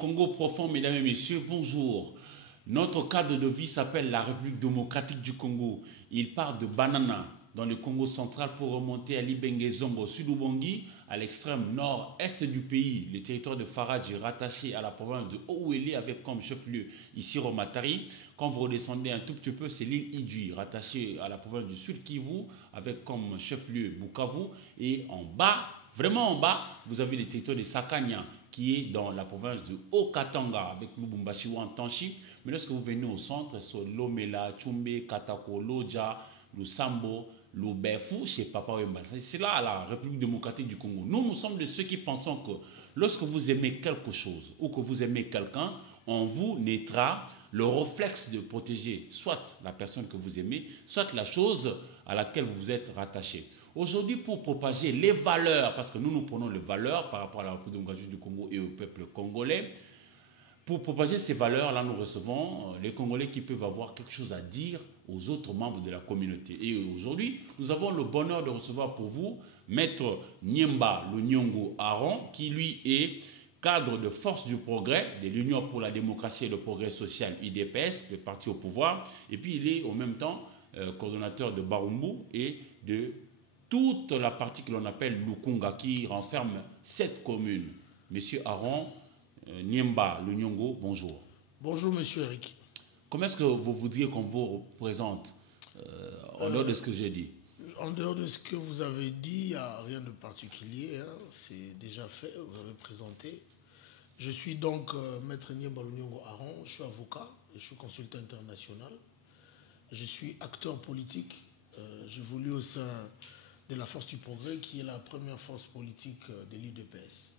Congo profond, mesdames et messieurs, bonjour. Notre cadre de vie s'appelle la République démocratique du Congo. Il part de Banana, dans le Congo central, pour remonter à Libenge-Zongo, Sud-Ubangi, à l'extrême nord-est du pays. Le territoire de Faradji est rattaché à la province de Ouélé, avec comme chef-lieu ici Romatari. Quand vous redescendez un tout petit peu, c'est l'île Idjui, rattachée à la province du Sud-Kivu, avec comme chef-lieu Bukavu. Et en bas, vraiment en bas, vous avez le territoire de Sakanya, qui est dans la province de Haut-Katanga, avec Lubumbashi ou Antanchi. Mais lorsque vous venez au centre, sur Lomela, Tchumbe, Katako, Lodja, Lusambo, Lubefu, chez Papa Wemba. C'est là la République démocratique du Congo. Nous sommes de ceux qui pensons que lorsque vous aimez quelque chose ou que vous aimez quelqu'un, en vous naîtra le réflexe de protéger soit la personne que vous aimez, soit la chose à laquelle vous vous êtes rattaché. Aujourd'hui, pour propager les valeurs, parce que nous prenons les valeurs par rapport à la République démocratique du Congo et au peuple congolais, pour propager ces valeurs-là, nous recevons les Congolais qui peuvent avoir quelque chose à dire aux autres membres de la communauté. Et aujourd'hui, nous avons le bonheur de recevoir pour vous Maître Niemba Lunyongo Aaron, qui lui est cadre de Force du Progrès, de l'Union pour la démocratie et le progrès social, UDPS, le parti au pouvoir. Et puis il est en même temps coordonnateur de Barumbu et de toute la partie que l'on appelle Lukunga, qui renferme 7 communes. Monsieur Aaron Niemba Lunyongo, bonjour. Bonjour, monsieur Eric. Comment est-ce que vous voudriez qu'on vous représente en dehors de ce que j'ai dit? En dehors de ce que vous avez dit, il n'y a rien de particulier. Hein, c'est déjà fait, vous avez présenté. Je suis donc Maître Niemba Lunyongo Aaron, je suis avocat, je suis consultant international. Je suis acteur politique. J'évolue au sein de la Force du Progrès, qui est la première force politique de l'UDPS.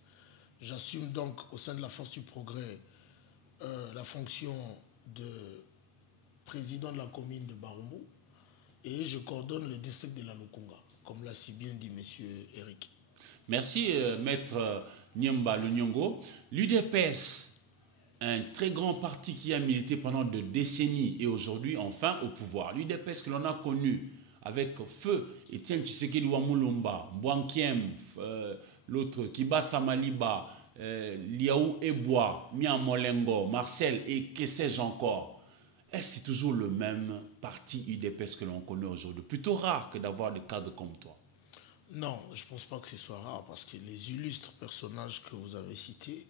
J'assume donc au sein de la Force du Progrès la fonction de président de la commune de Barumbu et je coordonne le district de la Lukunga, comme l'a si bien dit M. Eric. Merci, Maître Niemba Lunyongo. L'UDPS, un très grand parti qui a milité pendant des décennies et aujourd'hui enfin au pouvoir. L'UDPS que l'on a connu avec Feu, Etienne Tshisekedi Wamulumba, Mbouankiem, l'autre Kiba Samaliba, Liaou Eboa, Mia Molengo, Marcel et que sais-je encore. Est-ce que c'est toujours le même parti UDPS que l'on connaît aujourd'hui? Plutôt rare que d'avoir des cadres comme toi. Non, je ne pense pas que ce soit rare parce que les illustres personnages que vous avez cités,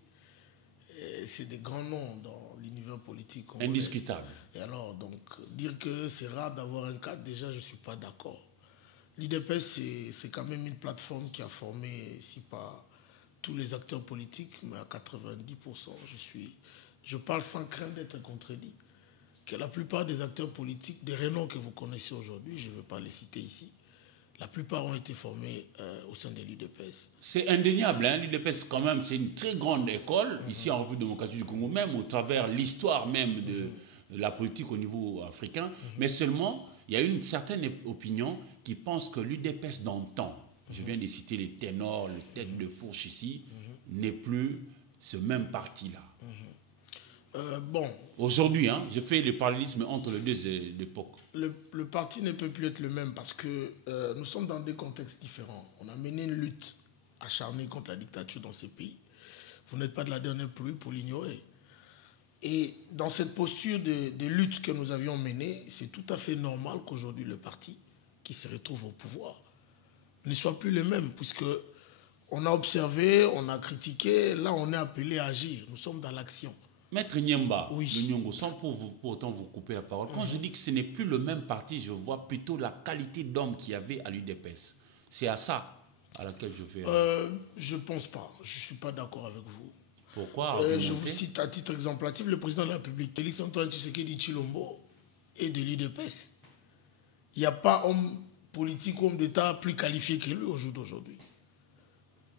c'est des grands noms dans l'univers politique congolais. Indiscutable. Et alors, donc, dire que c'est rare d'avoir un cadre, déjà, je ne suis pas d'accord. L'UDPS, c'est quand même une plateforme qui a formé, si pas tous les acteurs politiques, mais à 90%, je parle sans crainte d'être contredit, que la plupart des acteurs politiques, des renoms que vous connaissez aujourd'hui, je ne veux pas les citer ici, la plupart ont été formés au sein de l'UDPS. C'est indéniable, hein? L'UDPS quand même, c'est une très grande école, ici en République démocratique du Congo, même au travers l'histoire même de la politique au niveau africain, mais seulement, il y a une certaine opinion qui pense que l'UDPS d'antan, je viens de citer les ténors, les têtes de fourche ici, n'est plus ce même parti-là. Bon. Aujourd'hui, hein, je fais le parallélisme entre les deux époques. Le parti ne peut plus être le même parce que nous sommes dans des contextes différents. On a mené une lutte acharnée contre la dictature dans ces pays. Vous n'êtes pas de la dernière pluie pour l'ignorer. Et dans cette posture de lutte que nous avions menée, c'est tout à fait normal qu'aujourd'hui le parti qui se retrouve au pouvoir ne soit plus le même, puisque on a observé, on a critiqué, là on est appelé à agir. Nous sommes dans l'action. Maître Niemba, oui. Lunyongo, sans pour autant vous couper la parole, quand je dis que ce n'est plus le même parti, je vois plutôt la qualité d'homme qu'il y avait à l'UDPS. C'est à ça à laquelle je fais... je ne pense pas. Je ne suis pas d'accord avec vous. Pourquoi je vous cite à titre exemplatif le président de la République, Félix Antoine Tshisekedi Tshilombo, et de l'UDPS. Il n'y a pas homme politique ou homme d'État plus qualifié que lui au jour d'aujourd'hui.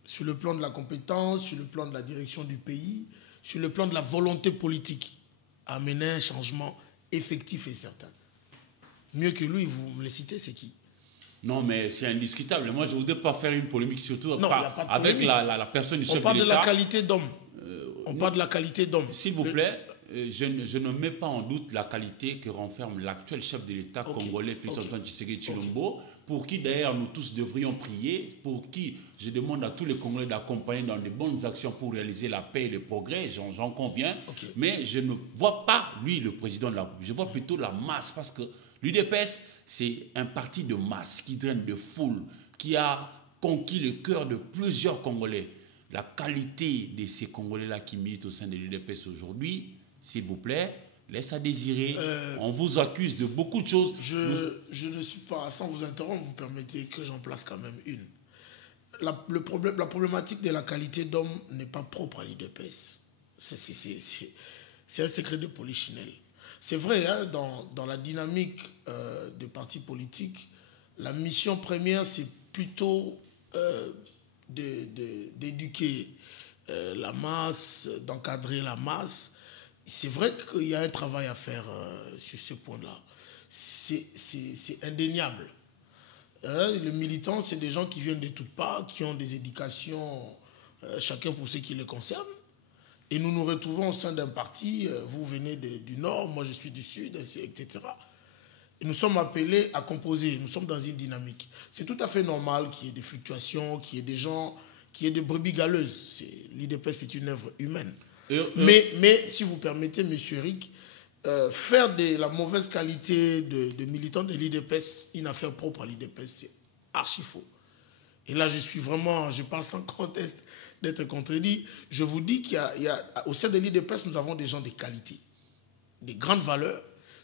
Sur le plan de la compétence, sur le plan de la direction du pays, sur le plan de la volonté politique, à mener un changement effectif et certain. Mieux que lui, vous me le citez, c'est qui? Non, mais c'est indiscutable. Moi, je ne voudrais pas faire une polémique, surtout non, avec la personne du chef de l'État. On parle de la qualité d'homme. On parle de la qualité d'homme. S'il vous plaît, je ne mets pas en doute la qualité que renferme l'actuel chef de l'État congolais, Félix-Antoine Tshisekedi Tshilombo, pour qui d'ailleurs nous tous devrions prier, pour qui je demande à tous les Congolais d'accompagner dans de bonnes actions pour réaliser la paix et le progrès, j'en conviens. Mais je ne vois pas, lui, le président de la République, je vois plutôt la masse, parce que l'UDPS, c'est un parti de masse qui draine de foule, qui a conquis le cœur de plusieurs Congolais. La qualité de ces Congolais-là qui militent au sein de l'UDPS aujourd'hui, s'il vous plaît, laisse à désirer. On vous accuse de beaucoup de choses. Je ne suis pas, sans vous interrompre, vous permettez que j'en place quand même une. La problématique de la qualité d'homme n'est pas propre à l'UDPS. C'est un secret de polichinelle. C'est vrai, hein, dans la dynamique des partis politiques, la mission première, c'est plutôt d'éduquer la masse, d'encadrer la masse. C'est vrai qu'il y a un travail à faire sur ce point-là. C'est indéniable. Les militants, c'est des gens qui viennent de toutes parts, qui ont des éducations, chacun pour ce qui les concerne. Et nous nous retrouvons au sein d'un parti, vous venez du Nord, moi je suis du Sud, etc. Et nous sommes appelés à composer, nous sommes dans une dynamique. C'est tout à fait normal qu'il y ait des fluctuations, qu'il y ait des gens, qu'il y ait des brebis galeuses. L'UDPS, c'est une œuvre humaine. Mais si vous permettez, M. Eric, faire de la mauvaise qualité de militants de l'UDPS une affaire propre à l'UDPS, c'est archi faux. Et là, je parle sans conteste d'être contredit. Je vous dis qu'au sein de l'UDPS, nous avons des gens de qualité, des grandes valeurs.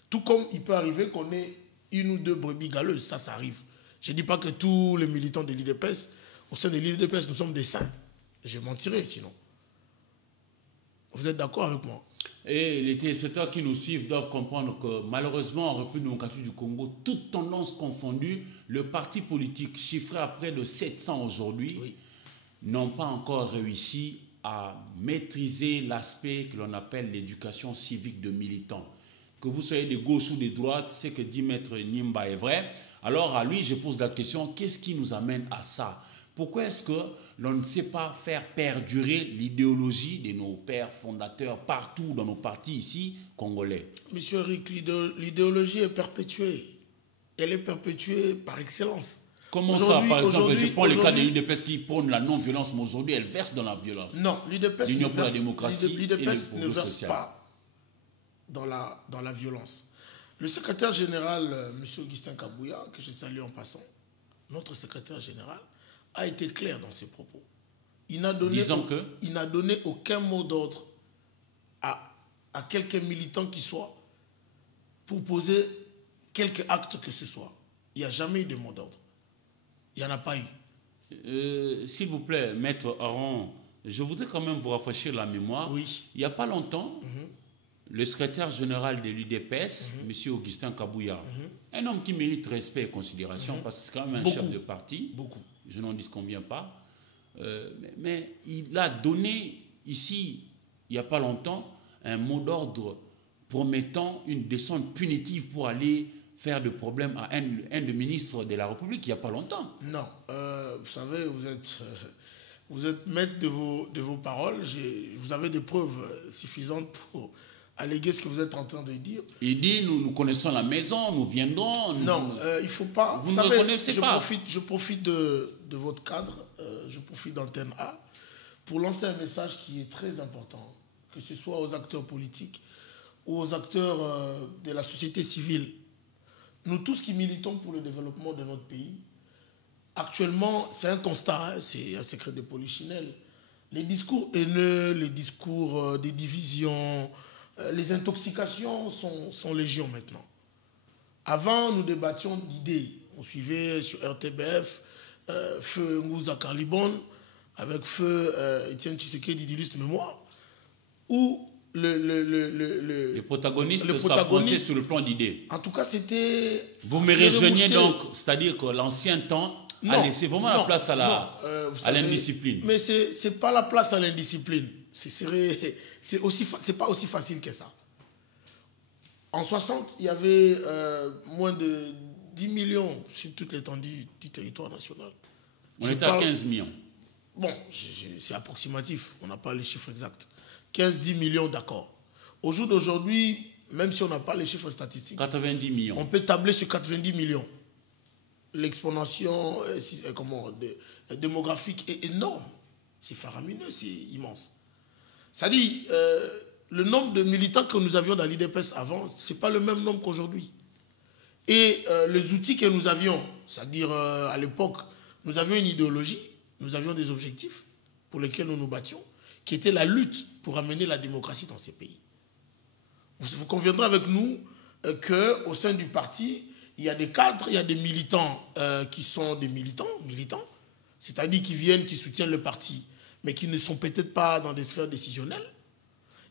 Tout comme il peut arriver qu'on ait une ou deux brebis galeuses, ça arrive. Je ne dis pas que tous les militants de l'UDPS, au sein de l'UDPS, nous sommes des saints. Je mentirais sinon. Vous êtes d'accord avec moi? Et les téléspectateurs qui nous suivent doivent comprendre que malheureusement, en République démocratique du Congo, toutes tendances confondues, le parti politique chiffré à près de 700 aujourd'hui n'ont pas encore réussi à maîtriser l'aspect que l'on appelle l'éducation civique de militants. Que vous soyez de gauche ou de droite, c'est que dit Maître Nimba est vrai. Alors à lui, je pose la question, qu'est-ce qui nous amène à ça? Pourquoi est-ce que l'on ne sait pas faire perdurer l'idéologie de nos pères fondateurs partout dans nos partis ici, congolais? Monsieur Rick, l'idéologie est perpétuée. Elle est perpétuée par excellence. Comment ça? Par exemple, je prends le cas de l'UDPS qui prône la non-violence, mais aujourd'hui, elle verse dans la violence. Non, l'UDPS ne verse pas dans la violence. Le secrétaire général, M. Augustin Kabouya, que je salue en passant, notre secrétaire général, a été clair dans ses propos. Il n'a donné aucun mot d'ordre à quelque militant qui soit pour poser quelque acte que ce soit. Il n'y a jamais eu de mot d'ordre. Il n'y en a pas eu. S'il vous plaît, Maître Aron, je voudrais quand même vous rafraîchir la mémoire. Oui. Il n'y a pas longtemps, le secrétaire général de l'UDPS, M. Augustin Kabouya, un homme qui mérite respect et considération, parce que c'est quand même un chef de parti. Beaucoup. Je n'en dis combien pas. Mais il a donné ici, il n'y a pas longtemps, un mot d'ordre promettant une descente punitive pour aller faire de problème à un des ministres de la République il n'y a pas longtemps. Non. Vous savez, vous êtes maître de vos paroles. Vous avez des preuves suffisantes pour alléguer ce que vous êtes en train de dire. Il dit, nous connaissons la maison, nous viendrons. Non, il ne faut pas. Vous ne reconnaissez pas. Je profite de votre cadre, je profite d'Antenne A, pour lancer un message qui est très important, que ce soit aux acteurs politiques ou aux acteurs de la société civile. Nous tous qui militons pour le développement de notre pays, actuellement, c'est un constat, hein, c'est un secret de polichinelle. Les discours haineux, les discours des divisions, les intoxications sont légion maintenant. Avant, nous débattions d'idées. On suivait sur RTBF Feu Ngouza Carlibon avec Feu Étienne Tshisekedi d'illustre mémoire, où les protagonistes s'affrontaient sur le plan d'idées. En tout cas, c'était... Vous me rejoignez donc, c'est-à-dire que l'ancien temps a laissé vraiment la place à l'indiscipline. Mais ce n'est pas la place à l'indiscipline. C'est pas aussi facile que ça. En 60, il y avait moins de 10 millions sur toute l'étendue du territoire national. On était à 15 millions. Bon, c'est approximatif, on n'a pas les chiffres exacts. 15-10 millions, d'accord. Au jour d'aujourd'hui, même si on n'a pas les chiffres statistiques, 90 millions. On peut tabler sur 90 millions. L'exponentiation démographique est énorme. C'est faramineux, c'est immense. Ça dit, le nombre de militants que nous avions dans l'IDPS avant, ce n'est pas le même nombre qu'aujourd'hui. Et les outils que nous avions, c'est-à-dire à l'époque, nous avions une idéologie, nous avions des objectifs pour lesquels nous nous battions, qui était la lutte pour amener la démocratie dans ces pays. Vous conviendrez avec nous qu'au sein du parti, il y a des cadres, il y a des militants qui sont des militants, c'est-à-dire qui viennent, qui soutiennent le parti, mais qui ne sont peut-être pas dans des sphères décisionnelles.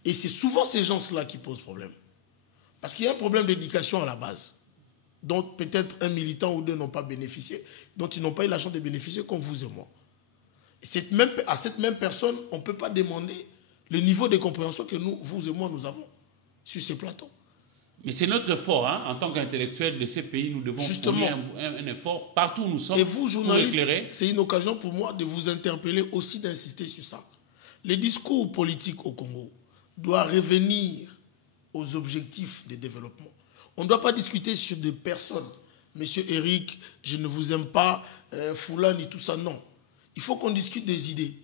Et c'est souvent ces gens-là qui posent problème. Parce qu'il y a un problème d'éducation à la base, dont peut-être un militant ou deux n'ont pas bénéficié, dont ils n'ont pas eu la chance de bénéficier comme vous et moi. À cette même personne, on ne peut pas demander le niveau de compréhension que nous, vous et moi, nous avons sur ces plateaux. Mais c'est notre effort, hein, en tant qu'intellectuels de ces pays, nous devons fournir un effort partout où nous sommes. Et vous, journalistes, c'est une occasion pour moi de vous interpeller aussi, d'insister sur ça. Les discours politiques au Congo doivent revenir aux objectifs de développement. On ne doit pas discuter sur des personnes. Monsieur Eric, je ne vous aime pas, Foulane et tout ça, non. Il faut qu'on discute des idées.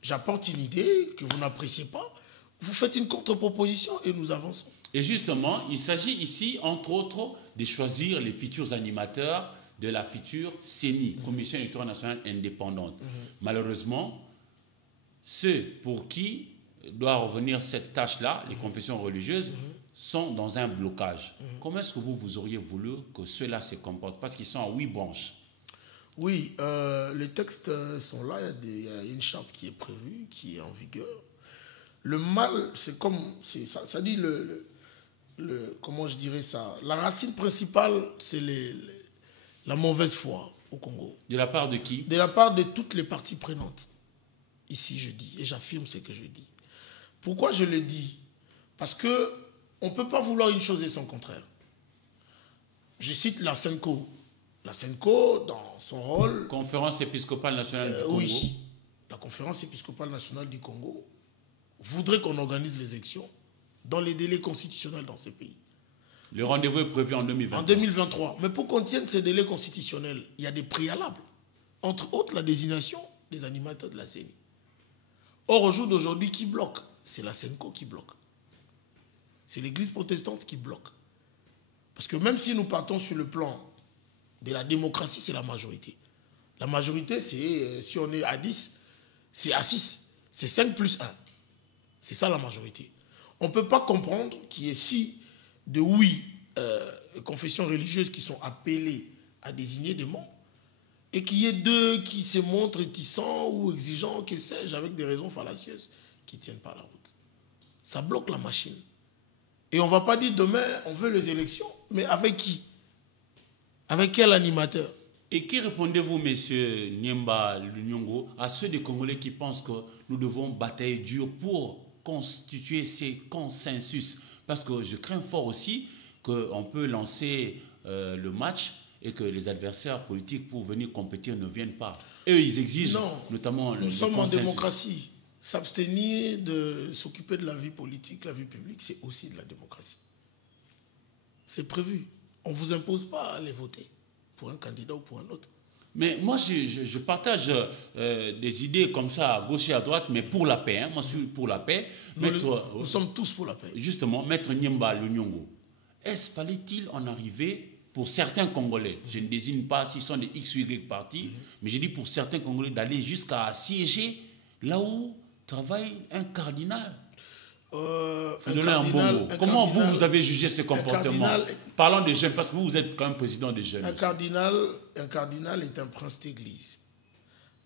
J'apporte une idée que vous n'appréciez pas, vous faites une contre-proposition et nous avançons. Et justement, il s'agit ici, entre autres, de choisir les futurs animateurs de la future CENI, Commission électorale nationale indépendante. Malheureusement, ceux pour qui doit revenir cette tâche-là, les confessions religieuses, sont dans un blocage. Comment est-ce que vous auriez voulu que ceux-là se comportent? Parce qu'ils sont à 8 branches. Oui, les textes sont là, il y a une charte qui est prévue, qui est en vigueur. Le mal, c'est comme, ça dit comment je dirais ça, la racine principale, c'est la mauvaise foi au Congo. De la part de qui? De la part de toutes les parties prenantes. Ici, je dis, et j'affirme ce que je dis. Pourquoi je le dis? Parce que on ne peut pas vouloir une chose et son contraire. Je cite la SENCO. La SENCO, dans son rôle... Conférence épiscopale nationale du Congo. Oui, la conférence épiscopale nationale du Congo voudrait qu'on organise les élections dans les délais constitutionnels dans ces pays. Le rendez-vous est prévu en 2023. En 2023. Mais pour qu'on tienne ces délais constitutionnels, il y a des préalables. Entre autres, la désignation des animateurs de la CENI. Or, au jour d'aujourd'hui, qui bloque? C'est la SENCO qui bloque. C'est l'église protestante qui bloque. Parce que même si nous partons sur le plan de la démocratie, c'est la majorité. La majorité, c'est, si on est à 10, c'est à 6. C'est 5 plus 1. C'est ça la majorité. On ne peut pas comprendre qu'il y ait si de confessions religieuses qui sont appelées à désigner des membres et qu'il y ait 2 qui se montrent réticents ou exigeants, que sais-je, avec des raisons fallacieuses qui ne tiennent pas la route. Ça bloque la machine. Et on ne va pas dire demain, on veut les élections, mais avec qui? Avec quel animateur? Et qui répondez-vous, monsieur Niemba Lunyongo, à ceux des Congolais qui pensent que nous devons batailler dur pour constituer ces consensus? Parce que je crains fort aussi qu'on peut lancer le match et que les adversaires politiques pour venir compétir ne viennent pas. Eux, ils exigent notamment le consensus. Nous sommes en démocratie. S'abstenir de s'occuper de la vie politique, la vie publique, c'est aussi de la démocratie. C'est prévu. On ne vous impose pas à aller voter pour un candidat ou pour un autre. Mais moi, je partage des idées comme ça, à gauche et à droite, mais pour la paix. Hein. Moi, je suis pour la paix. Nous sommes tous pour la paix. Justement, Maître Niemba Lunyongo, fallait-il en arriver pour certains Congolais, je ne désigne pas s'ils sont des X ou Y partis, mais je dis pour certains Congolais d'aller jusqu'à siéger là où travaille un cardinal? Comment vous avez jugé ce comportement? Parlons des jeunes, parce que vous êtes quand même président des jeunes. Un cardinal est un prince d'église.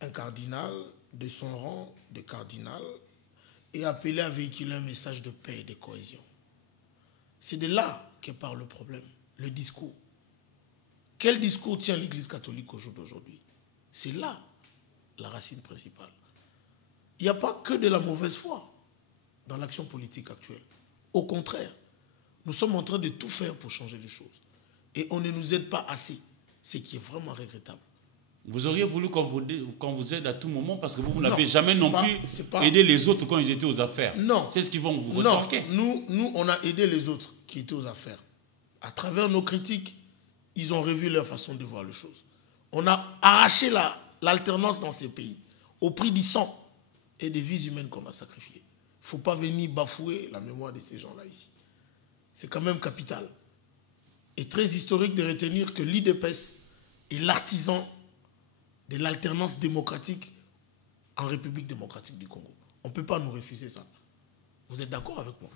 Un cardinal, de son rang de cardinal, est appelé à véhiculer un message de paix et de cohésion. C'est de là que part le problème, le discours. Quel discours tient l'Église catholique au jour d'aujourd'hui? C'est là la racine principale. Il n'y a pas que de la mauvaise foi dans l'action politique actuelle. Au contraire, nous sommes en train de tout faire pour changer les choses. Et on ne nous aide pas assez, ce qui est vraiment regrettable. Vous auriez voulu qu'on vous aide à tout moment parce que vous n'avez jamais non plus pas... aidé les autres quand ils étaient aux affaires. Non. C'est ce qu'ils vont vous retorquer. Non, nous, on a aidé les autres qui étaient aux affaires. À travers nos critiques, ils ont revu leur façon de voir les choses. On a arraché l'alternance dans ces pays au prix du sang et des vies humaines qu'on a sacrifiées. Il ne faut pas venir bafouer la mémoire de ces gens-là ici. C'est quand même capital. Et très historique de retenir que l'IDPS est l'artisan de l'alternance démocratique en République démocratique du Congo. On ne peut pas nous refuser ça. Vous êtes d'accord avec moi?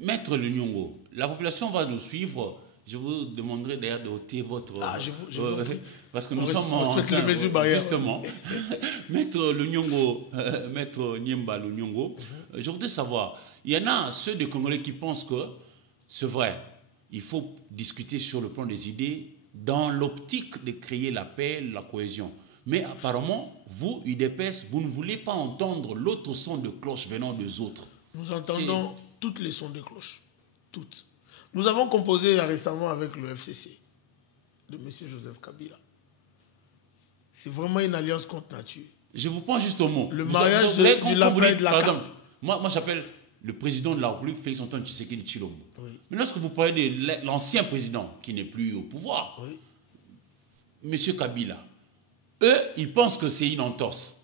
Maître Lunyongo, la population va nous suivre. Je vous demanderai d'ailleurs de ôter votre... parce que nous sommes en train, les mesures barrières. Justement. Maître Lunyongo, Maître Niemba Lunyongo, je voudrais savoir, il y en a ceux des Congolais qui pensent que c'est vrai, il faut discuter sur le plan des idées dans l'optique de créer la paix, la cohésion. Mais apparemment, vous, UDPS, vous ne voulez pas entendre l'autre son de cloche venant des autres. Nous entendons toutes les sons de cloche. Toutes. Nous avons composé récemment avec le FCC de M. Joseph Kabila. C'est vraiment une alliance contre nature. Je vous prends juste au mot. Le mariage du lapin et de la cape. Moi j'appelle le président de la République, Félix Antoine Tshisekedi Tshilombo. Oui. Mais lorsque vous parlez de l'ancien président qui n'est plus au pouvoir, oui. M. Kabila, eux, ils pensent que c'est une entorse.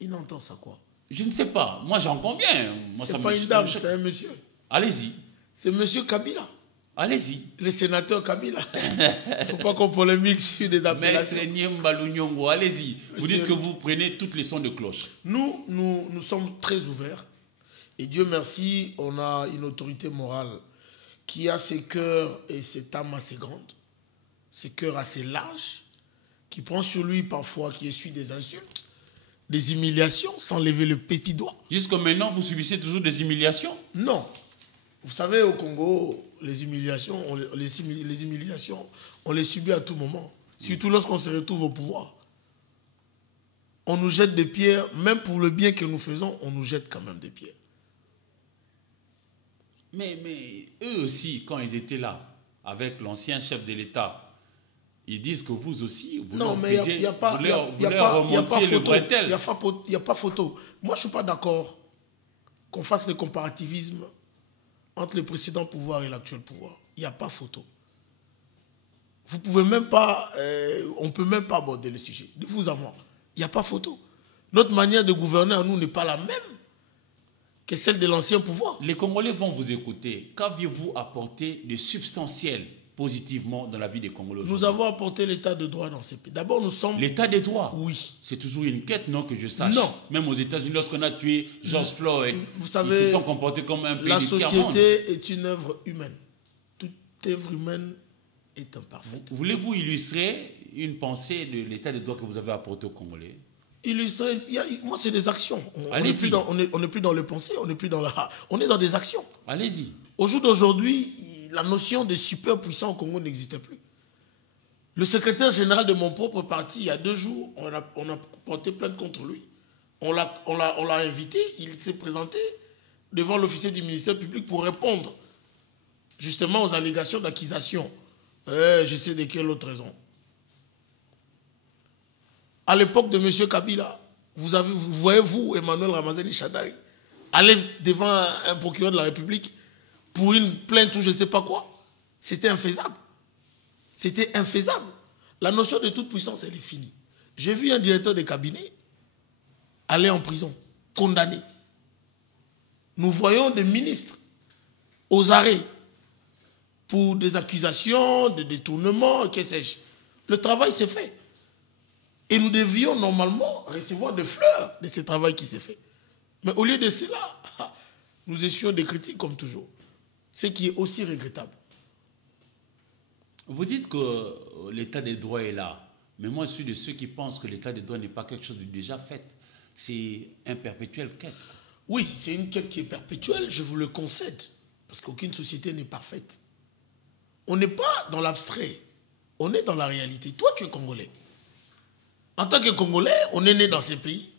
Une entorse à quoi? Je ne sais pas. Moi, j'en conviens. C'est pas une dame, c'est un monsieur. Allez-y. C'est M. Kabila. Allez-y. Le sénateur Kabila. Il ne faut pas qu'on polémique sur des appellations. Maître Niemba Lunyongo, allez-y. Vous dites que vous prenez toutes les sons de cloche. Nous sommes très ouverts. Et Dieu merci, on a une autorité morale qui a ses cœurs et cette âme assez grande, ses cœurs assez larges, qui prend sur lui parfois, qui essuie des insultes, des humiliations, sans lever le petit doigt. Jusqu'à maintenant, vous subissez toujours des humiliations? Non. Vous savez, au Congo, les humiliations, on les subit à tout moment. Surtout lorsqu'on se retrouve au pouvoir. On nous jette des pierres, même pour le bien que nous faisons, on nous jette quand même des pierres. Mais eux aussi, quand ils étaient là, avec l'ancien chef de l'État, ils disent que vous aussi, vous non, mais il n'y a pas photo. Moi, je ne suis pas d'accord qu'on fasse le comparativisme entre le précédent pouvoir et l'actuel pouvoir. Il n'y a pas photo. Vous pouvez même pas, on ne peut même pas aborder le sujet. De vous à moi, il n'y a pas photo. Notre manière de gouverner à nous n'est pas la même que celle de l'ancien pouvoir. Les Congolais vont vous écouter. Qu'aviez-vous apporté de substantiel positivement dans la vie des Congolais? Nous avons apporté l'état de droit dans ces pays. D'abord, nous sommes... L'état de droit? Oui. C'est toujours une quête, non, que je sache. Non. Même aux États-Unis, lorsqu'on a tué George Floyd, vous savez, ils se sont comportés comme un pays la de société est une œuvre humaine. Toute œuvre humaine est imparfaite. Voulez-vous illustrer une pensée de l'état de droit que vous avez apporté aux Congolais? Illustrer, moi, c'est des actions. On n'est plus dans les pensées, on est dans des actions. Allez-y. Au jour d'aujourd'hui, la notion de superpuissant au Congo n'existait plus. Le secrétaire général de mon propre parti, il y a 2 jours, on a porté plainte contre lui. On l'a invité, il s'est présenté devant l'officier du ministère public pour répondre justement aux allégations d'accusation. Je sais de quelle autre raison. À l'époque de M. Kabila, vous voyez, Emmanuel Ramazani Shadari, aller devant un procureur de la République pour une plainte ou je ne sais pas quoi. C'était infaisable. C'était infaisable. La notion de toute puissance, elle est finie. J'ai vu un directeur de cabinet aller en prison, condamné. Nous voyons des ministres aux arrêts pour des accusations, de détournement, que sais-je. Le travail s'est fait. Et nous devions normalement recevoir des fleurs de ce travail qui s'est fait. Mais au lieu de cela, nous essuyons des critiques comme toujours. Ce qui est aussi regrettable. Vous dites que l'état des droits est là. Mais moi, je suis de ceux qui pensent que l'état des droits n'est pas quelque chose de déjà fait. C'est une perpétuelle quête. Oui, c'est une quête qui est perpétuelle, je vous le concède. Parce qu'aucune société n'est parfaite. On n'est pas dans l'abstrait. On est dans la réalité. Toi, tu es Congolais. En tant que Congolais, on est né dans ces pays.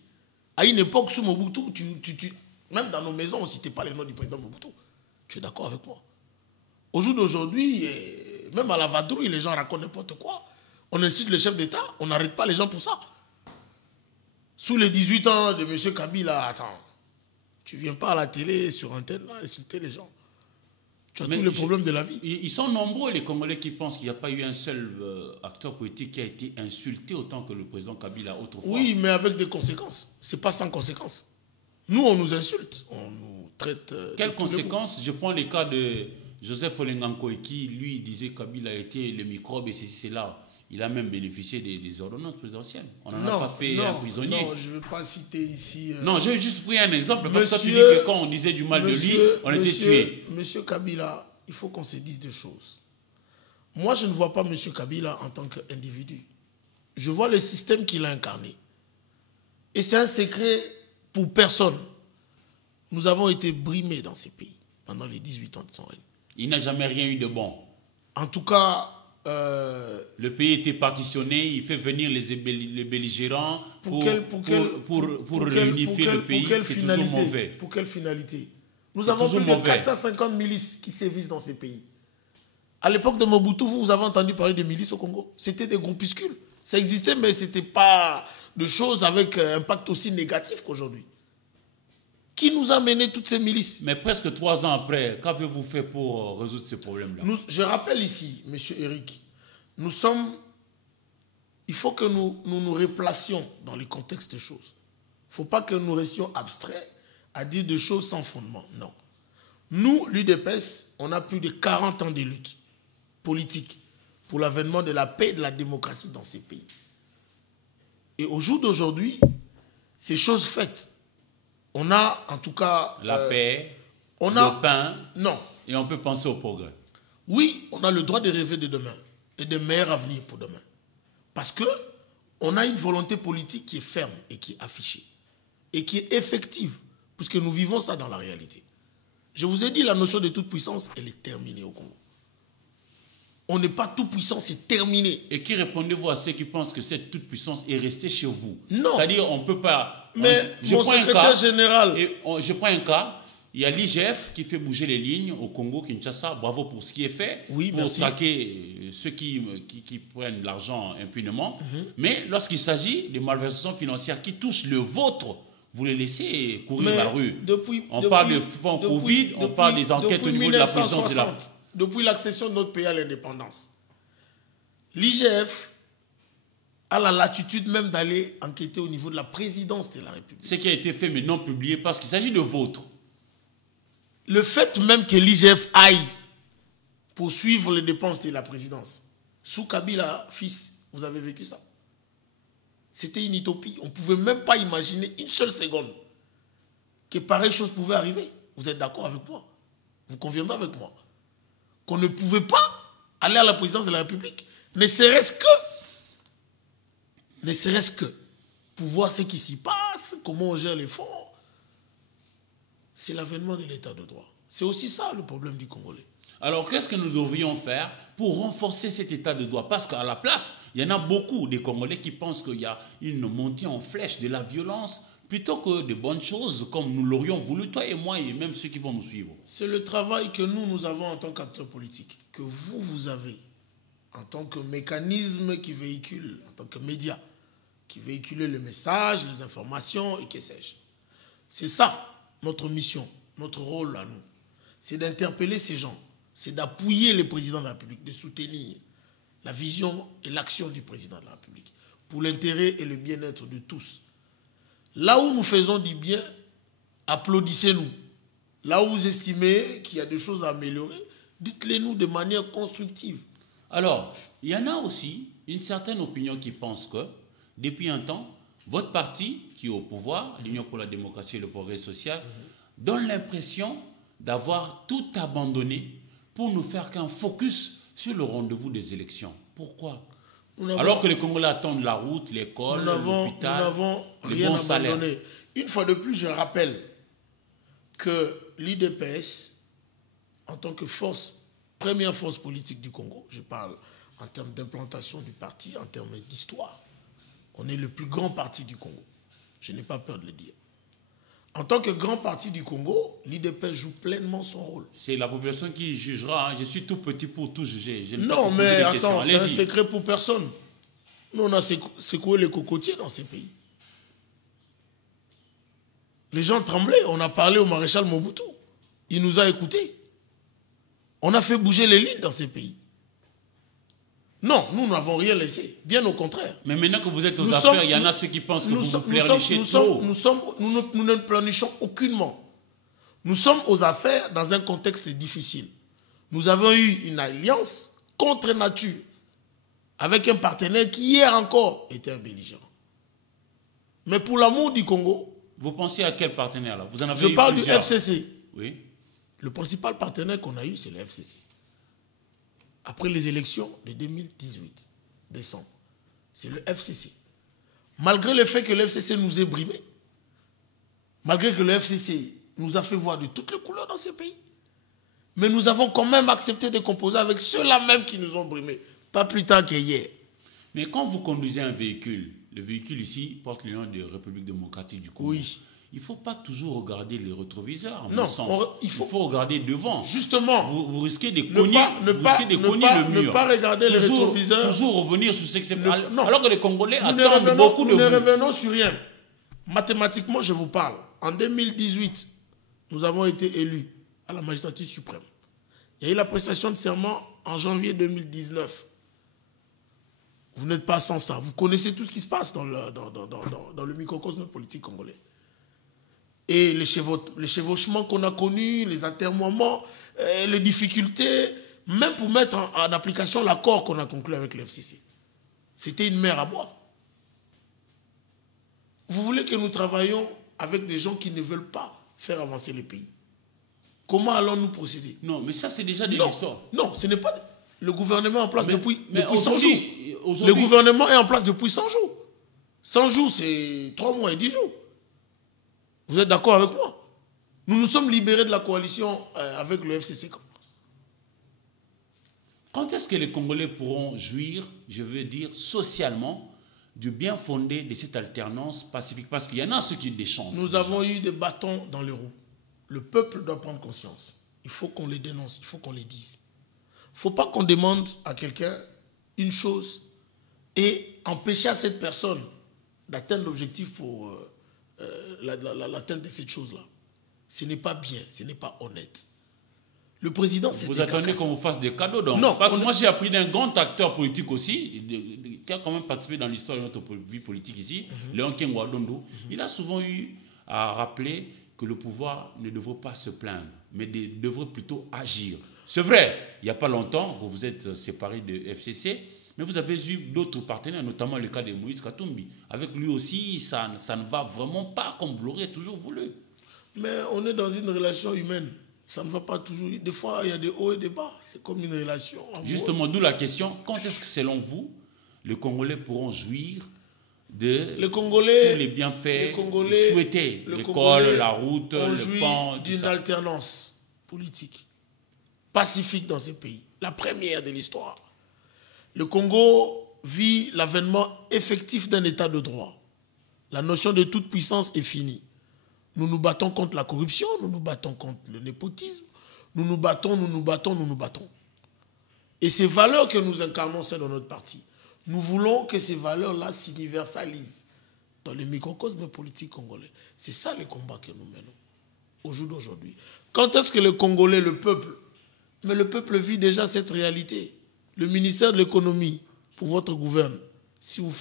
À une époque, sous Mobutu, même dans nos maisons, on ne citait pas les noms du président Mobutu. Tu es d'accord avec moi? Au jour d'aujourd'hui, même à la vadrouille, les gens racontent n'importe quoi. On insulte le chef d'État, on n'arrête pas les gens pour ça. Sous les 18 ans de M. Kabila, attends, tu viens pas à la télé, sur antenne, là, insulter les gens. Tu as tous les problèmes de la vie. Ils sont nombreux, les Congolais, qui pensent qu'il n'y a pas eu un seul acteur politique qui a été insulté autant que le président Kabila autrefois. Oui, mais avec des conséquences. Ce n'est pas sans conséquences. Nous, on nous insulte. On nous traite... Quelles conséquences? Je prends le cas de Joseph Olenganko, qui, lui, disait que Kabila a été le microbe et ceci, c'est là. Il a même bénéficié des ordonnances présidentielles. On n'en a pas fait un prisonnier. Non, je ne veux pas citer ici... Non, j'ai juste pris un exemple. Parce que toi, tu dis que quand on disait du mal de lui, on était tué. Monsieur Kabila, il faut qu'on se dise deux choses. Moi, je ne vois pas monsieur Kabila en tant qu'individu. Je vois le système qu'il a incarné. Et c'est un secret pour personne. Nous avons été brimés dans ces pays pendant les 18 ans de son règne. Il n'a jamais rien eu de bon. En tout cas... le pays était partitionné, il fait venir les belligérants pour réunifier le pays. C'est toujours mauvais. Pour quelle finalité? Nous avons plus de 450 milices qui sévissent dans ces pays. À l'époque de Mobutu, vous avez entendu parler de milices au Congo? C'était des groupuscules. Ça existait, mais ce n'était pas de choses avec un impact aussi négatif qu'aujourd'hui. Qui nous a mené toutes ces milices? Mais presque 3 ans après, qu'avez-vous fait pour résoudre ces problèmes-là? Je rappelle ici, M. Eric, nous sommes... Il faut que nous replacions dans les contextes des choses. Il ne faut pas que nous restions abstraits à dire des choses sans fondement. Non. Nous, l'UDPS, on a plus de 40 ans de lutte politique pour l'avènement de la paix et de la démocratie dans ces pays. Et au jour d'aujourd'hui, ces choses faites, on a en tout cas... La paix, le pain, non. Et on peut penser au progrès. Oui, on a le droit de rêver de demain et de meilleurs avenirs pour demain. Parce qu'on a une volonté politique qui est ferme et qui est affichée et qui est effective, puisque nous vivons ça dans la réalité. Je vous ai dit, la notion de toute puissance, elle est terminée au Congo. On n'est pas tout puissant, c'est terminé. Et qui répondez-vous à ceux qui pensent que cette toute puissance est restée chez vous? Non. C'est-à-dire, on ne peut pas... Mais mon secrétaire général... Je prends un cas. Il y a l'IGF qui fait bouger les lignes au Congo, Kinshasa. Bravo pour ce qui est fait. Oui, pour merci. traquer ceux qui prennent de l'argent impunément. Mais lorsqu'il s'agit de malversations financières qui touchent le vôtre, vous les laissez courir la rue. On parle de fonds Covid, on parle des enquêtes au niveau de la présidence de la... Depuis l'accession de notre pays à l'indépendance, l'IGF a la latitude même d'aller enquêter au niveau de la présidence de la République. Ce qui a été fait mais non publié parce qu'il s'agit de vôtre. Le fait même que l'IGF aille poursuivre les dépenses de la présidence, sous Kabila, fils, vous avez vécu ça? C'était une utopie. On ne pouvait même pas imaginer une seule seconde que pareille chose pouvait arriver. Vous êtes d'accord avec moi? Vous conviendrez avec moi? Qu'on ne pouvait pas aller à la présidence de la République, ne serait-ce que pour voir ce qui s'y passe, comment on gère les fonds. C'est l'avènement de l'état de droit. C'est aussi ça le problème du Congolais. Alors qu'est-ce que nous devrions faire pour renforcer cet état de droit? Parce qu'à la place, il y en a beaucoup des Congolais qui pensent qu'il y a une montée en flèche de la violence plutôt que de bonnes choses comme nous l'aurions voulu, toi et moi, et même ceux qui vont nous suivre. C'est le travail que nous avons en tant qu'acteurs politiques, que vous avez en tant que mécanisme qui véhicule, en tant que média, qui véhicule le message, les informations et que sais-je. C'est ça notre mission, notre rôle à nous. C'est d'interpeller ces gens, c'est d'appuyer le président de la République, de soutenir la vision et l'action du président de la République pour l'intérêt et le bien-être de tous. Là où nous faisons du bien, applaudissez-nous. Là où vous estimez qu'il y a des choses à améliorer, dites-les nous de manière constructive. Alors, il y en a aussi une certaine opinion qui pense que, depuis un temps, votre parti, qui est au pouvoir, l'Union pour la démocratie et le progrès social, donne l'impression d'avoir tout abandonné pour nous faire qu'un focus sur le rendez-vous des élections. Pourquoi? Alors que les Congolais attendent la route, l'école, l'hôpital, nous n'avons rien abandonné. Une fois de plus, je rappelle que l'IDPS, en tant que première force politique du Congo, je parle en termes d'implantation du parti, en termes d'histoire, on est le plus grand parti du Congo. Je n'ai pas peur de le dire. En tant que grand parti du Congo, l'IDPS joue pleinement son rôle. C'est la population qui jugera. Hein. Je suis tout petit pour tout juger. Non, mais attends, c'est un secret pour personne. Nous, on a secoué les cocotiers dans ces pays. Les gens tremblaient. On a parlé au maréchal Mobutu. Il nous a écoutés. On a fait bouger les lignes dans ces pays. Non, nous n'avons rien laissé. Bien au contraire. Mais maintenant que vous êtes aux affaires, il y en a ceux qui pensent que vous pleurnichez trop. Nous ne pleurnichons aucunement. Nous sommes aux affaires dans un contexte difficile. Nous avons eu une alliance contre nature avec un partenaire qui hier encore était un belligérant. Mais pour l'amour du Congo... Vous pensez à quel partenaire là? Vous en avez Je parle plusieurs. Du FCC. Oui. Le principal partenaire qu'on a eu, c'est le FCC. Après les élections de 2018, décembre, c'est le FCC. Malgré le fait que le FCC nous ait brimés, malgré que le FCC nous a fait voir de toutes les couleurs dans ces pays, mais nous avons quand même accepté de composer avec ceux-là même qui nous ont brimés, pas plus tard qu'hier. Mais quand vous conduisez un véhicule, le véhicule ici porte le nom de République démocratique du Congo. Oui. Il ne faut pas toujours regarder les rétroviseurs. Non, il faut regarder devant. Justement. Vous risquez de cogner le mur. Ne pas regarder les rétroviseurs. Toujours revenir sur ce que c'est. Alors que les Congolais attendent beaucoup de vous. Nous ne revenons sur rien. Mathématiquement, je vous parle. En 2018, nous avons été élus à la magistrature suprême. Il y a eu la prestation de serment en janvier 2019. Vous n'êtes pas sans ça. Vous connaissez tout ce qui se passe dans le microcosme politique congolais. Et les chevauchements qu'on a connus, les atermoiements, les difficultés, même pour mettre en application l'accord qu'on a conclu avec le FCC. C'était une mer à boire. Vous voulez que nous travaillions avec des gens qui ne veulent pas faire avancer les pays. Comment allons-nous procéder? Non, mais ça c'est déjà de l'histoire. Non, ce n'est pas... Le gouvernement est en place depuis 100 jours. Le gouvernement est en place depuis 100 jours. 100 jours, c'est 3 mois et 10 jours. Vous êtes d'accord avec moi? Nous nous sommes libérés de la coalition avec le FCC. Quand est-ce que les Congolais pourront jouir, je veux dire, socialement, du bien fondé de cette alternance pacifique? Parce qu'il y en a ceux qui déchantent. Nous avons eu des bâtons dans les roues. Le peuple doit prendre conscience. Il faut qu'on les dénonce, il faut qu'on les dise. Il ne faut pas qu'on demande à quelqu'un une chose et empêcher à cette personne d'atteindre l'objectif pour l'atteinte de cette chose-là. Ce n'est pas bien, ce n'est pas honnête. Le président, c'est... Vous attendez qu'on vous fasse des cadeaux, donc? Non. Parce que moi, j'ai appris d'un grand acteur politique aussi, qui a quand même participé dans l'histoire de notre vie politique ici, Léon Kengwa Dondo. Il a souvent eu à rappeler que le pouvoir ne devrait pas se plaindre, mais devrait plutôt agir. C'est vrai, il n'y a pas longtemps, vous vous êtes séparé de FCC, mais vous avez eu d'autres partenaires, notamment le cas de Moïse Katumbi. Avec lui aussi, ça ne va vraiment pas comme vous l'auriez toujours voulu. Mais on est dans une relation humaine. Ça ne va pas toujours. Des fois, il y a des hauts et des bas. C'est comme une relation amoureuse. Justement, d'où la question, quand est-ce que, selon vous, les Congolais pourront jouir de tous les bienfaits souhaités? L'école, la route, le pont, d'une alternance politique pacifique dans ces pays. La première de l'histoire. Le Congo vit l'avènement effectif d'un état de droit. La notion de toute puissance est finie. Nous nous battons contre la corruption, nous nous battons contre le népotisme, nous nous battons. Et ces valeurs que nous incarnons, c'est dans notre parti. Nous voulons que ces valeurs-là s'universalisent dans le microcosme politique congolais. C'est ça le combat que nous menons au jour d'aujourd'hui. Quand est-ce que le Congolais, le peuple, mais le peuple vit déjà cette réalité. Le ministère de l'économie, pour votre gouvernement, si vous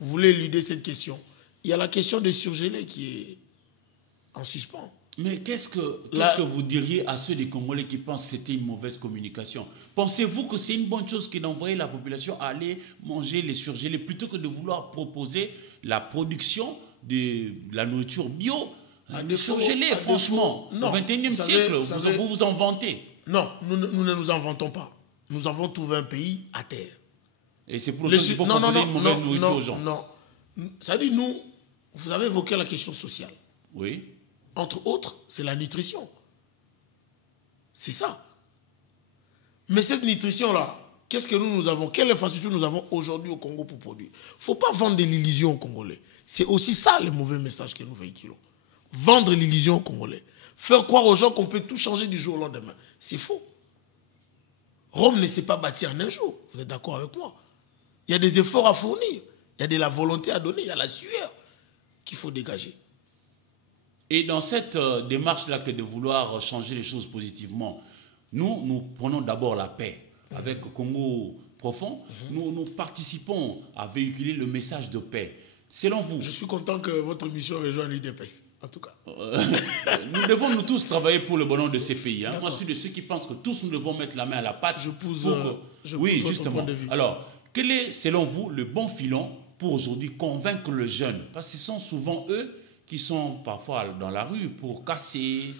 voulez éluder cette question, il y a la question de surgeler qui est en suspens. Mais qu'est-ce que vous diriez à ceux des Congolais qui pensent que c'était une mauvaise communication? Pensez-vous que c'est une bonne chose que d'envoyer la population à aller manger les surgelés plutôt que de vouloir proposer la production de la nourriture bio? Les surgelés, franchement, au XXIe siècle, vous vous en vantez. Non, nous ne nous en vantons pas. Nous avons trouvé un pays à terre. Et c'est pour ça qu'il faut proposer une mauvaise nourriture aux gens. Non. Ça dit, nous, vous avez évoqué la question sociale. Oui. Entre autres, c'est la nutrition. C'est ça. Mais cette nutrition-là, qu'est-ce que nous avons? Quelle infrastructure nous avons aujourd'hui au Congo pour produire? Il ne faut pas vendre de l'illusion aux Congolais. C'est aussi ça le mauvais message que nous véhiculons. Vendre l'illusion aux Congolais. Faire croire aux gens qu'on peut tout changer du jour au lendemain. C'est faux. Rome ne s'est pas bâtie en un jour. Vous êtes d'accord avec moi? Il y a des efforts à fournir. Il y a de la volonté à donner. Il y a la sueur qu'il faut dégager. Et dans cette démarche-là que de vouloir changer les choses positivement, nous prenons d'abord la paix. Avec Congo Profond, nous participons à véhiculer le message de paix. Selon vous... Je suis content que votre mission rejoigne l'IDPS, en tout cas. Nous devons nous tous travailler pour le bonheur de ces pays. Hein. Moi, je suis de ceux qui pensent que tous nous devons mettre la main à la pâte. Oui, justement. Alors, quel est, selon vous, le bon filon pour aujourd'hui convaincre le jeune? Parce que ce sont souvent eux qui sont parfois dans la rue pour casser.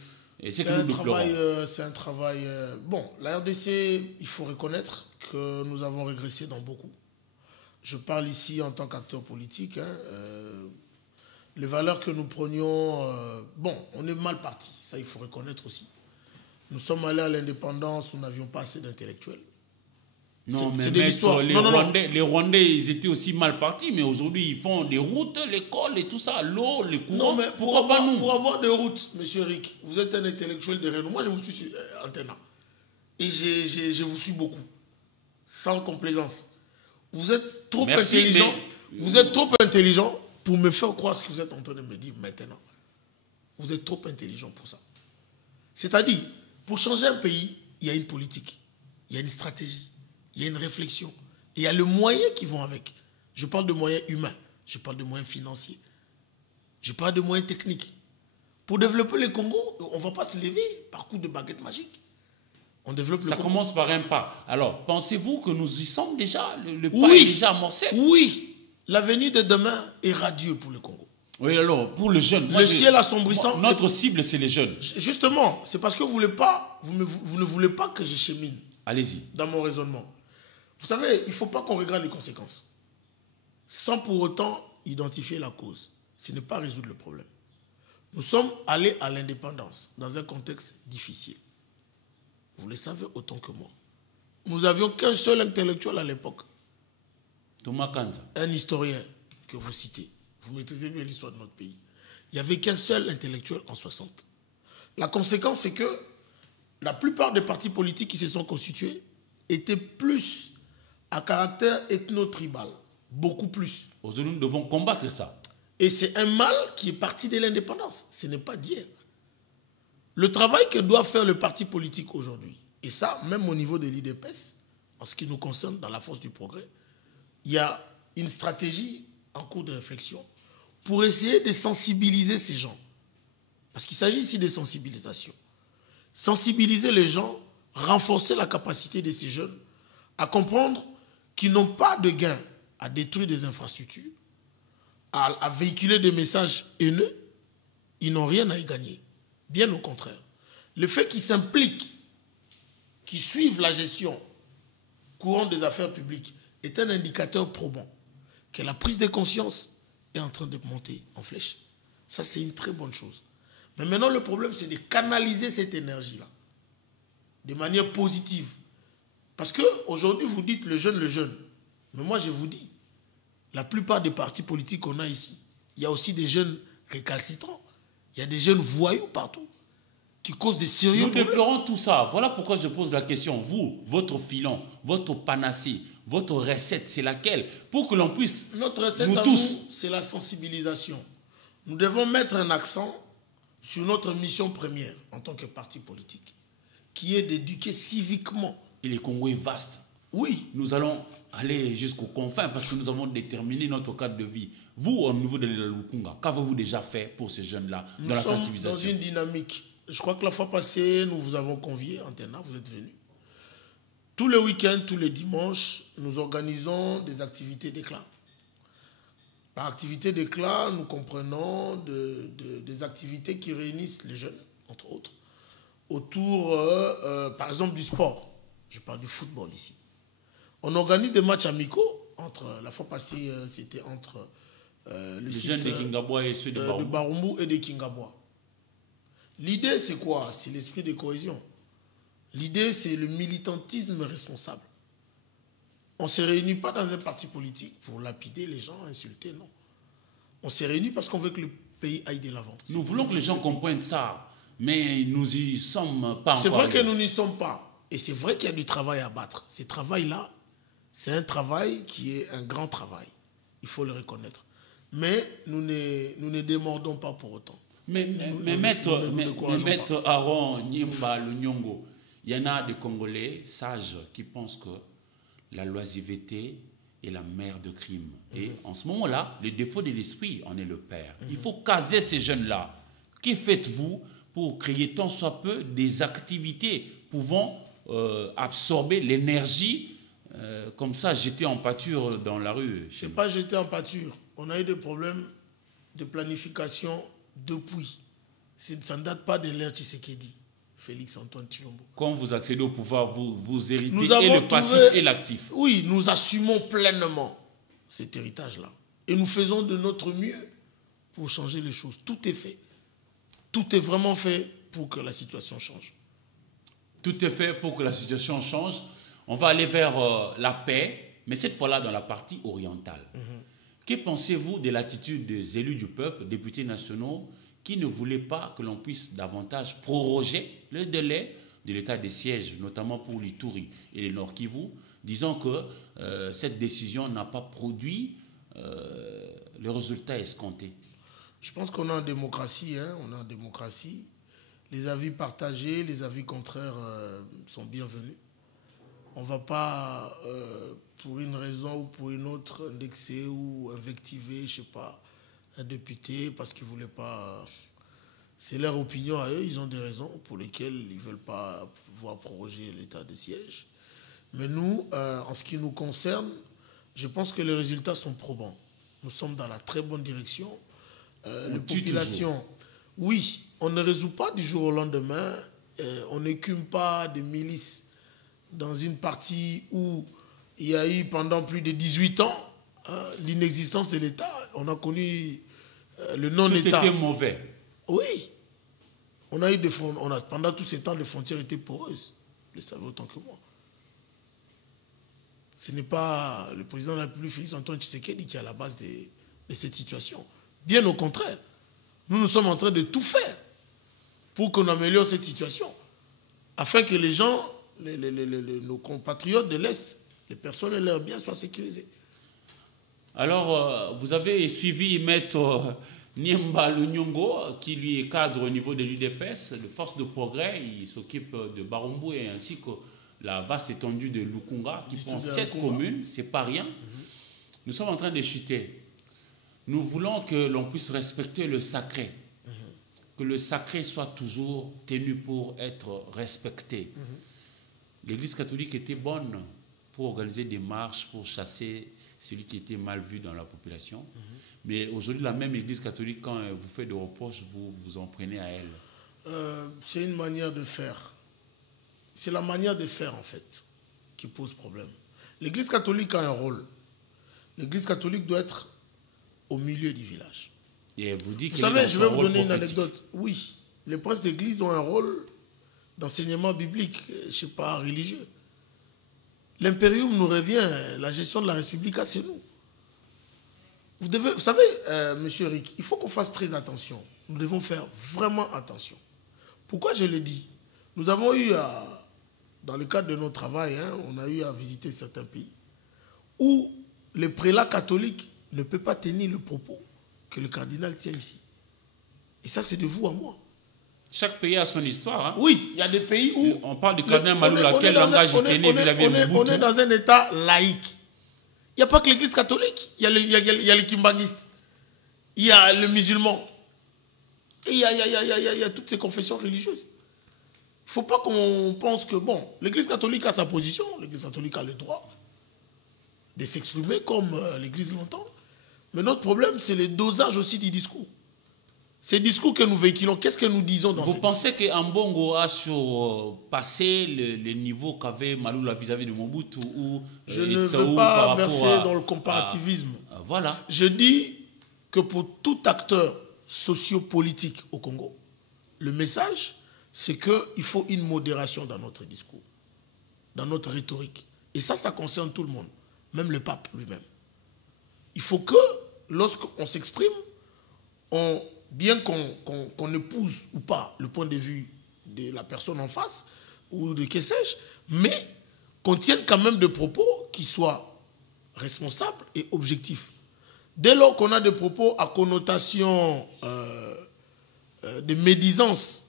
C'est un travail... Bon, la RDC, il faut reconnaître que nous avons régressé dans beaucoup. Je parle ici en tant qu'acteur politique. Hein, les valeurs que nous prenions... bon, on est mal parti. Ça, il faut reconnaître aussi. Nous sommes allés à l'indépendance, nous n'avions pas assez d'intellectuels. Non, mais maître, les Rwandais, ils étaient aussi mal partis, mais aujourd'hui, ils font des routes, l'école et tout ça, l'eau, les courants. Non, mais pourquoi pas nous? Pour avoir des routes, monsieur Eric, vous êtes un intellectuel de renom. Moi, je vous suis sur Antena. Et je vous suis beaucoup. Sans complaisance. Vous êtes trop intelligent. Vous êtes trop intelligent pour me faire croire ce que vous êtes en train de me dire maintenant. Vous êtes trop intelligent pour ça. C'est-à-dire, pour changer un pays, il y a une politique, il y a une stratégie. Il y a une réflexion. Et il y a le moyen qui vont avec. Je parle de moyens humains. Je parle de moyens financiers. Je parle de moyens techniques. Pour développer le Congo, on ne va pas se lever par coup de baguette magique. On développe le Congo. Ça commence par un pas. Alors, pensez-vous que nous y sommes déjà? Le pas est déjà amorcé? Oui. L'avenir de demain est radieux pour le Congo. Oui, alors, pour le jeune. Le ciel assombrissant. Notre cible, c'est les jeunes. Justement, c'est parce que vous ne voulez pas que je chemine. Allez-y. Dans mon raisonnement. Vous savez, il ne faut pas qu'on regarde les conséquences. Sans pour autant identifier la cause. Ce n'est pas résoudre le problème. Nous sommes allés à l'indépendance dans un contexte difficile. Vous le savez autant que moi. Nous n'avions qu'un seul intellectuel à l'époque. Thomas Kanza. Un historien que vous citez. Vous maîtrisez bien l'histoire de notre pays. Il n'y avait qu'un seul intellectuel en 60. La conséquence, c'est que la plupart des partis politiques qui se sont constitués étaient plus à caractère ethno-tribal, beaucoup plus. Aujourd'hui, nous devons combattre ça. Et c'est un mal qui est parti de l'indépendance. Ce n'est pas d'hier. Le travail que doit faire le parti politique aujourd'hui, et ça, même au niveau de l'IDPS, en ce qui nous concerne, dans la force du progrès, il y a une stratégie en cours de réflexion pour essayer de sensibiliser ces gens. Parce qu'il s'agit ici de sensibilisation. Sensibiliser les gens, renforcer la capacité de ces jeunes à comprendre qu'ils n'ont pas de gain à détruire des infrastructures, à véhiculer des messages haineux, ils n'ont rien à y gagner. Bien au contraire. Le fait qu'ils s'impliquent, qu'ils suivent la gestion courante des affaires publiques est un indicateur probant que la prise de conscience est en train de monter en flèche. Ça, c'est une très bonne chose. Mais maintenant, le problème, c'est de canaliser cette énergie-là de manière positive. Parce qu'aujourd'hui, vous dites le jeune. Mais moi, je vous dis, la plupart des partis politiques qu'on a ici, il y a aussi des jeunes récalcitrants. Il y a des jeunes voyous partout qui causent des sérieux problèmes. Nous déplorons tout ça. Voilà pourquoi je pose la question. Vous, votre filon, votre panacée, votre recette, c'est laquelle? Pour que l'on puisse, notre recette nous à tous, nous, c'est la sensibilisation. Nous devons mettre un accent sur notre mission première en tant que parti politique, qui est d'éduquer civiquement. Et le Congo est vaste. Oui. Nous allons aller jusqu'aux confins parce que nous avons déterminé notre cadre de vie. Vous, au niveau de la Lukunga, qu'avez-vous déjà fait pour ces jeunes-là dans la sensibilisation? Nous sommes dans une dynamique. Je crois que la fois passée, nous vous avons convié, Antena, vous êtes venus. Tous les week-ends, tous les dimanches, nous organisons des activités d'éclat. Par activité d'éclat, nous comprenons des activités qui réunissent les jeunes, entre autres, autour, par exemple, du sport. Je parle du football ici. On organise des matchs amicaux entre, la fois passée, c'était entre les jeunes de Kingabwa et ceux de Barumbu et de Kingabwa. L'idée, c'est quoi? C'est l'esprit de cohésion. L'idée, c'est le militantisme responsable. On ne se réunit pas dans un parti politique pour lapider les gens, insulter, non. On s'est réunis parce qu'on veut que le pays aille de l'avant. Nous voulons que les gens comprennent ça, mais nous n'y sommes pas encore. C'est vrai que nous n'y sommes pas. Et c'est vrai qu'il y a du travail à battre. Ce travail-là, C'est un travail qui est un grand travail. Il faut le reconnaître. Mais nous ne démordons pas pour autant. Mais maître Aaron Nyimba Lunyongo, il y en a des Congolais sages qui pensent que la loisiveté est la mère de crime. Et en ce moment-là, le défaut de l'esprit en est le père. Il faut caser ces jeunes-là. Que faites-vous pour créer tant soit peu des activités pouvant absorber l'énergie comme ça, jeter en pâture dans la rue? Ce n'est pas jeter en pâture. On a eu des problèmes de planification depuis. Ça ne date pas de l'ère Tshisekedi, Félix Antoine Tshilombo. Quand vous accédez au pouvoir, vous héritez et le passif et l'actif. Oui, nous assumons pleinement cet héritage-là. Et nous faisons de notre mieux pour changer les choses. Tout est fait. Tout est vraiment fait pour que la situation change. Tout est fait pour que la situation change. On va aller vers la paix, mais cette fois-là dans la partie orientale. Que pensez-vous de l'attitude des élus du peuple, députés nationaux, qui ne voulaient pas que l'on puisse davantage proroger le délai de l'état de siège, notamment pour l'Ituri et le Nord Kivu, disant que cette décision n'a pas produit le résultat escompté? Je pense qu'on est en démocratie, on est en démocratie. Les avis partagés, les avis contraires sont bienvenus. On ne va pas, pour une raison ou pour une autre, indexer ou invectiver, je ne sais pas, un député parce qu'il ne voulait pas... C'est leur opinion à eux, ils ont des raisons pour lesquelles ils ne veulent pas pouvoir proroger l'état de siège. Mais nous, en ce qui nous concerne, je pense que les résultats sont probants. Nous sommes dans la très bonne direction. Les populations, oui, on ne résout pas du jour au lendemain, on n'écume pas des milices dans une partie où il y a eu pendant plus de 18 ans l'inexistence de l'État. On a connu le non-État. Tout était mauvais. Oui. On a eu pendant tous ces temps, les frontières étaient poreuses. Vous le savez autant que moi. Ce n'est pas le président de la République, Félix Antoine Tshisekedi, qui est à la base de cette situation. Bien au contraire. Nous sommes en train de tout faire pour qu'on améliore cette situation. Afin que les gens, nos compatriotes de l'Est, les personnes et leurs biens soient sécurisés. Alors, vous avez suivi Maître Nyimba Lunyongo, qui lui est cadre au niveau de l'UDPS, de Force de Progrès. Il s'occupe de Barumboué ainsi que la vaste étendue de Lukunga, qui prend 7 communes, c'est pas rien. Nous sommes en train de chuter. Nous voulons que l'on puisse respecter le sacré, que le sacré soit toujours tenu pour être respecté. L'Église catholique était bonne pour organiser des marches, pour chasser celui qui était mal vu dans la population. Mais aujourd'hui, la même Église catholique, quand vous fait des reproches, vous vous en prenez à elle. C'est une manière de faire. C'est la manière de faire, en fait, qui pose problème. L'Église catholique a un rôle. L'Église catholique doit être au milieu du village. Et vous dites vous savez, je vais vous donner une anecdote. Oui, les princes d'église ont un rôle d'enseignement biblique, je ne sais pas, religieux. L'impérium nous revient, la gestion de la République, c'est nous. Vous savez, monsieur Eric, il faut qu'on fasse très attention. Nous devons faire vraiment attention. Pourquoi je le dis? Nous avons eu, dans le cadre de notre travail, on a eu à visiter certains pays où le prélat catholique ne peut pas tenir le propos que le cardinal tient ici. Et ça, c'est de vous à moi. Chaque pays a son histoire. Oui, il y a des pays où... On parle du cardinal Maloula, quel langage il tenait vis-à-vis de Mobutu? On est dans un état laïque. Il n'y a pas que l'église catholique. Il y a les kimbanguistes. Il y a le musulman. Et il y a toutes ces confessions religieuses. Il ne faut pas qu'on pense que, bon, l'église catholique a sa position, l'église catholique a le droit de s'exprimer comme l'église l'entend. Mais notre problème, c'est le dosage aussi du discours. Ces discours que nous véhiculons, qu'est-ce que nous disons dans ces discours? Vous pensez qu'Ambongo a surpassé le niveau qu'avait Maloula vis-à-vis de Mobutu ou je ne veux pas verser dans le comparativisme. Voilà. Je dis que pour tout acteur sociopolitique au Congo, le message, c'est qu'il faut une modération dans notre discours, dans notre rhétorique. Et ça concerne tout le monde, même le pape lui-même. Il faut que, lorsqu'on s'exprime, bien qu'on épouse ou pas le point de vue de la personne en face, ou de que sais-je, mais qu'on tienne quand même des propos qui soient responsables et objectifs. Dès lors qu'on a des propos à connotation de médisance,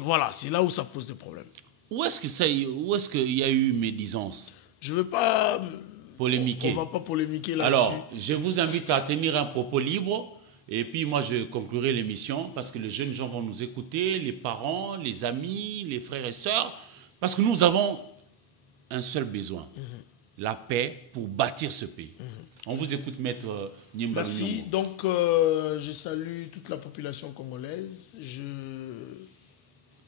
voilà, c'est là où ça pose des problèmes. Où est-ce qu'il y a eu médisance? Je ne veux pas polémiquer. On ne va pas polémiquer là-dessus. Alors, je vous invite à tenir un propos libre. Et puis moi, je conclurai l'émission parce que les jeunes gens vont nous écouter, les parents, les amis, les frères et sœurs. Parce que nous avons un seul besoin, la paix pour bâtir ce pays. On vous écoute, Maître Niemba. Merci. Donc, je salue toute la population congolaise.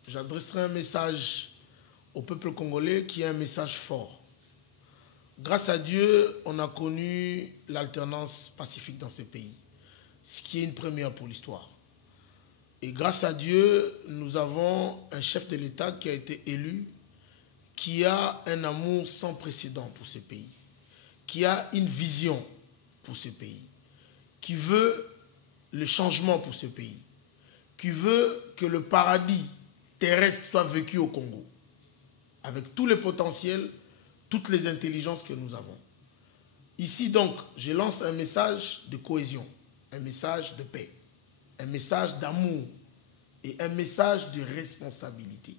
J'adresserai un message au peuple congolais qui est un message fort. Grâce à Dieu, on a connu l'alternance pacifique dans ce pays, ce qui est une première pour l'histoire. Et grâce à Dieu, nous avons un chef de l'État qui a été élu, qui a un amour sans précédent pour ce pays, qui a une vision pour ce pays, qui veut le changement pour ce pays, qui veut que le paradis terrestre soit vécu au Congo, avec tous les potentiels, toutes les intelligences que nous avons. Ici donc, je lance un message de cohésion, un message de paix, un message d'amour et un message de responsabilité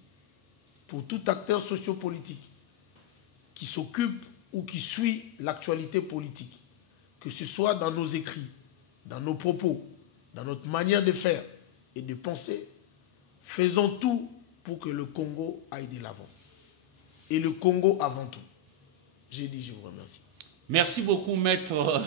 pour tout acteur sociopolitique qui s'occupe ou qui suit l'actualité politique, que ce soit dans nos écrits, dans nos propos, dans notre manière de faire et de penser. Faisons tout pour que le Congo aille de l'avant. Et le Congo avant tout. J'ai dit, je vous remercie. Merci beaucoup, Maître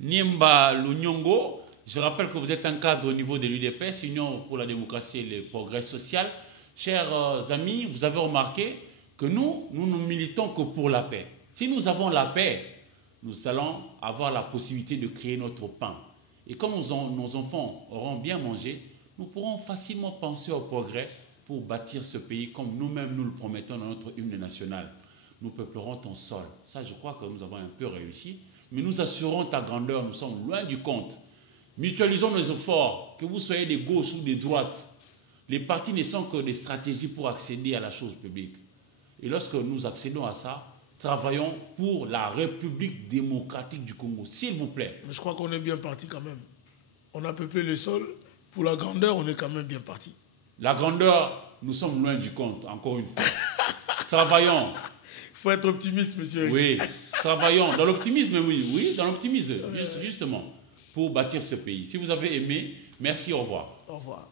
Niemba Lunyongo. Je rappelle que vous êtes un cadre au niveau de l'UDPS, Union pour la démocratie et le progrès social. Chers amis, vous avez remarqué que nous ne militons que pour la paix. Si nous avons la paix, nous allons avoir la possibilité de créer notre pain. Et comme nos enfants auront bien mangé, nous pourrons facilement penser au progrès pour bâtir ce pays comme nous-mêmes nous le promettons dans notre hymne national. Nous peuplerons ton sol. Ça, je crois que nous avons un peu réussi. Mais nous assurons ta grandeur, nous sommes loin du compte. Mutualisons nos efforts, que vous soyez des gauches ou des droites. Les partis ne sont que des stratégies pour accéder à la chose publique. Et lorsque nous accédons à ça, travaillons pour la République démocratique du Congo, s'il vous plaît. Mais je crois qu'on est bien parti quand même. On a peuplé le sol. Pour la grandeur, on est quand même bien parti. La grandeur, nous sommes loin du compte, encore une fois. Travaillons. Il faut être optimiste, monsieur. Oui, travaillons. Dans l'optimisme, oui, dans l'optimisme, justement, pour bâtir ce pays. Si vous avez aimé, merci, au revoir. Au revoir.